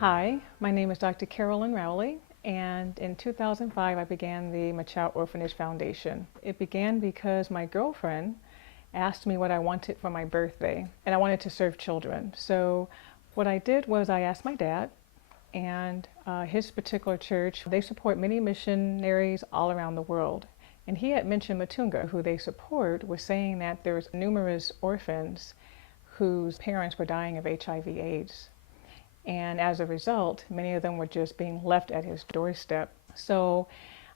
Hi, my name is Dr. Carolyn Rowley, and in 2005 I began the Machow Orphanage Foundation. It began because my girlfriend asked me what I wanted for my birthday, and I wanted to serve children. So what I did was I asked my dad, and his particular church, they support many missionaries all around the world. And he had mentioned Matunga, who they support, was saying that there's numerous orphans whose parents were dying of HIV/AIDS. And as a result, many of them were just being left at his doorstep. So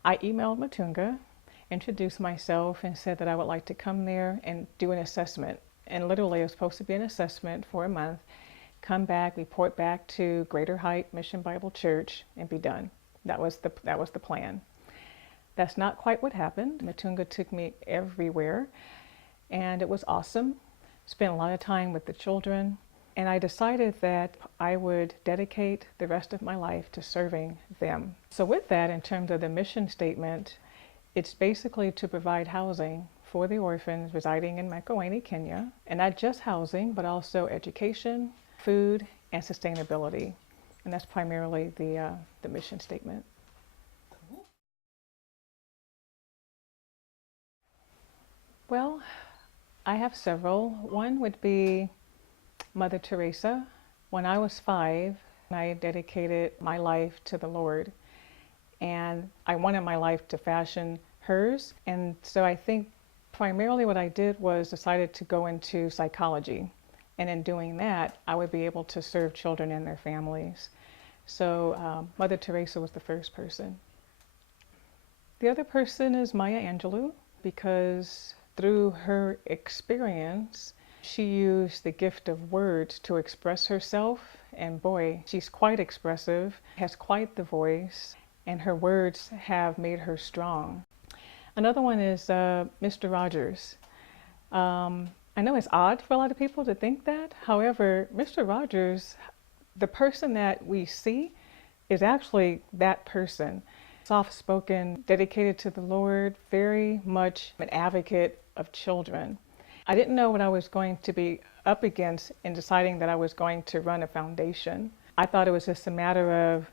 I emailed Matunga, introduced myself, and said that I would like to come there and do an assessment. And literally, it was supposed to be an assessment for a month, come back, report back to Greater Height Mission Bible Church, and be done. That was the plan. That's not quite what happened. Matunga took me everywhere, and it was awesome. Spent a lot of time with the children. And I decided that I would dedicate the rest of my life to serving them. So with that, in terms of the mission statement, it's basically to provide housing for the orphans residing in Makueni, Kenya. And not just housing, but also education, food, and sustainability. And that's primarily the mission statement. Well, I have several. One would be Mother Teresa. When I was 5, I dedicated my life to the Lord, and I wanted my life to fashion hers. And so I think primarily what I did was decided to go into psychology, and in doing that I would be able to serve children and their families. So Mother Teresa was the first person. The other person is Maya Angelou, because through her experience she used the gift of words to express herself, and boy, she's quite expressive, has quite the voice, and her words have made her strong. Another one is Mr. Rogers. I know it's odd for a lot of people to think that. However, Mr. Rogers, the person that we see, is actually that person. Soft-spoken, dedicated to the Lord, very much an advocate of children. I didn't know what I was going to be up against in deciding that I was going to run a foundation. I thought it was just a matter of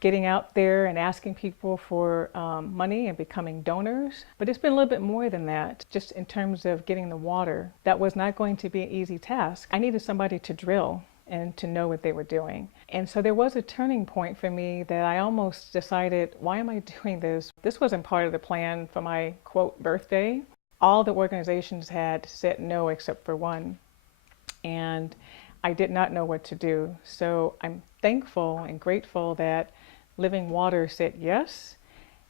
getting out there and asking people for money and becoming donors. But it's been a little bit more than that, just in terms of getting the water. That was not going to be an easy task. I needed somebody to drill and to know what they were doing. And so there was a turning point for me that I almost decided, why am I doing this? This wasn't part of the plan for my, quote, birthday. All the organizations had said no except for one, and I did not know what to do. So I'm thankful and grateful that Living Water said yes,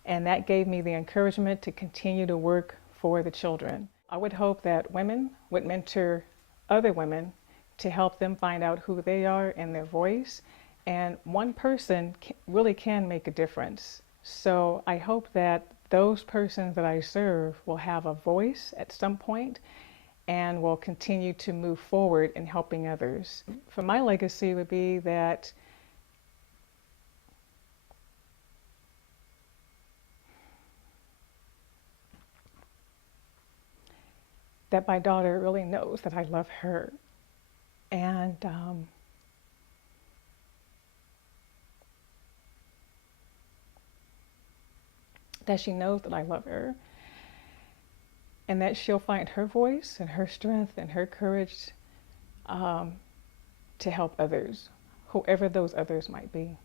and that gave me the encouragement to continue to work for the children. I would hope that women would mentor other women to help them find out who they are and their voice, and one person really can make a difference. So I hope that those persons that I serve will have a voice at some point and will continue to move forward in helping others. For my legacy would be that my daughter really knows that I love her, and that she knows that I love her, and that she'll find her voice and her strength and her courage to help others, whoever those others might be.